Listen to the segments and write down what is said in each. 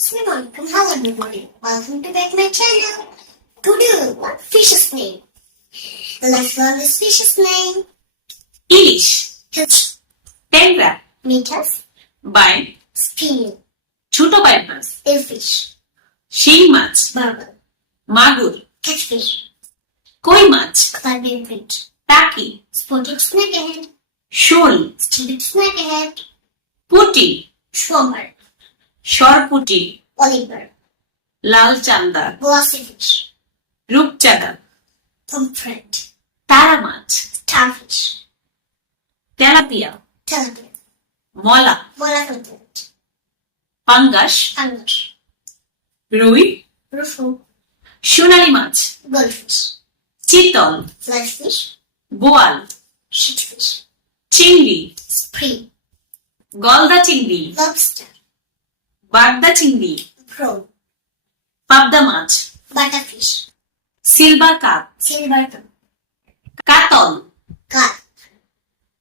Assalamualaikum, hello everybody. Welcome to back my channel. Today, what fish's name? Let's learn this fish's name. Ilish, Fish, ট্যাংরা, meters, বাইন, spinning, ছোট বাইন মাছ, airfish, শিং মাছ, barbel, মাগুর, catfish, কই মাছ, clarion fish, টাকি, spotted snakehead, শোল, stupid snakehead, পুঁটি, schwammer, সরপুঁটি, oliver, লাল চান্দা, glossy fish, রূপচাঁদা, pomfret, তারা মাছ, starfish, তেলাপিয়া, tilapia, মলা, mollified, পাঙ্গাস, angus, রুই, rufo, সোনালী মাছ, goldfish, চিতল, flatfish, বোয়াল, shitfish, চিংড়ি, spree, গলদা চিংড়ি, lobster, বাগদা চিংড়ি, prawn, পাবদা মাছ, butterfish, silver cup, silver tongue, কাতল, carp,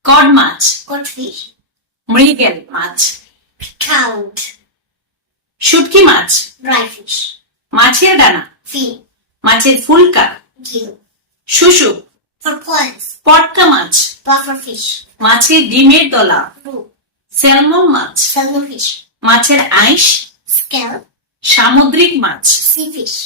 কড মাছ, codfish, মৃগেল মাছ, trout, শুটকি মাছ, dry fish, মাছের ডানা, fin, মাছের ফুলকা, gill, শুশুক, turquoise, পটকা মাছ, pufferfish, মাছের ডিমের দলা, roux, স্যালমন মাছ, salmonfish, মাছের আইশ, scallop, সামুদ্রিক মাছ। sea fish.